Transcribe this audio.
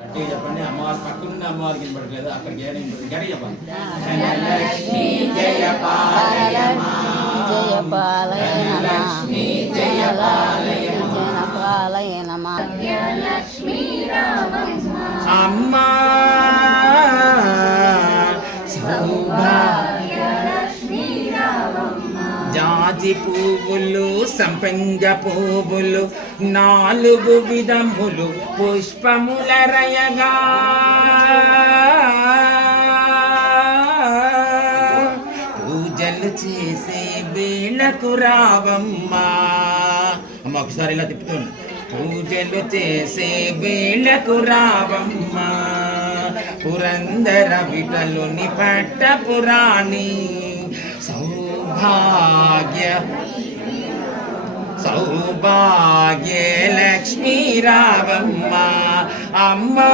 గట్టిగా చెప్పండి. అమ్మవారి పక్క నుండి అమ్మవారికి వినపడలేదు, అక్కడికి ఏమైనా గట్టిగా చెప్పండి. ధనలక్ష్మీ జయపాలయ జయపాలయ లక్ష్మీ జయపాలయ జనపాలయ నమః లక్ష్మీ అమ్మా జాజి పువ్వులు సంపెంగ పువ్వులు 4 విధములు పుష్పముల రయగా పూజలు చేసే వేళకు రావమ్మా. అమ్మ ఒకసారి ఇలా తిప్పుతుంది. పూజలు చేసే వేళకు రావమ్మా. పురందర విటలుని పట్టపురాణి సౌభాగ్య లక్ష్మీ రావమ్మ అమ్మా.